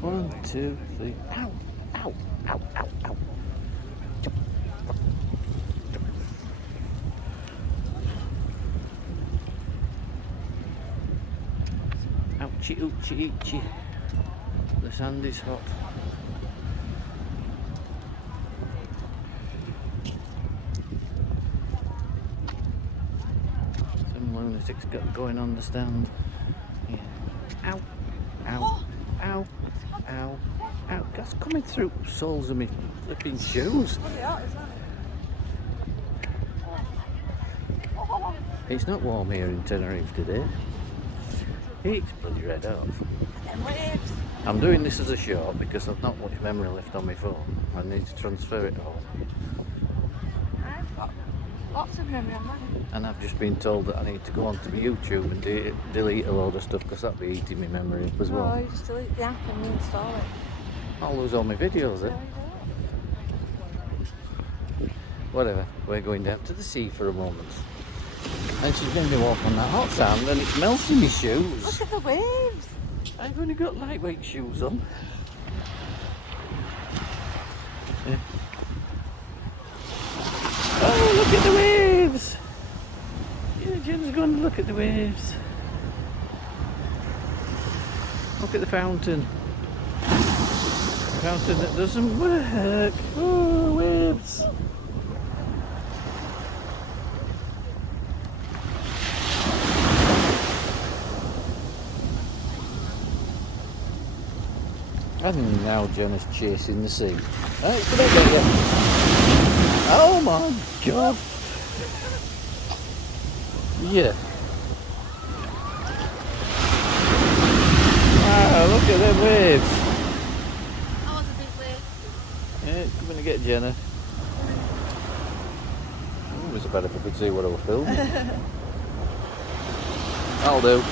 One, two, three. Ow! Ow! Ow! Ow! Ow! Jump. Jump. Ouchie, ouchie, ouchie. The sand is hot. Some lunatics got going on the stand. Yeah. Ow! Ow! Ow! Ow! Ow! That's coming through soles of my flipping shoes. It's not warm here in Tenerife today. It's bloody red hot. I'm doing this as a short because I've not much memory left on my phone. I need to transfer it all. I've got lots of memory on mine. And I've just been told that I need to go onto my YouTube and delete a load of stuff because that'll be eating my memory up as well. Oh, you just delete the app and reinstall it. I'll lose all my videos then. No, you don't. Whatever, we're going down to the sea for a moment. And she's going to walk on that hot sand and it's melting my shoes. Look at the waves. I've only got lightweight shoes on. Yeah. Oh, look at the waves! Yeah, Jen's going to look at the waves. Look at the fountain. The fountain that doesn't work. Oh, waves! And now Jen is chasing the sea. Oh, it's gonna get you. Oh my god! Yeah. Wow, look at them waves. That was a big wave. Yeah, it's coming to get Jenna. Oh, it was better if I could see what I was filming. I'll do.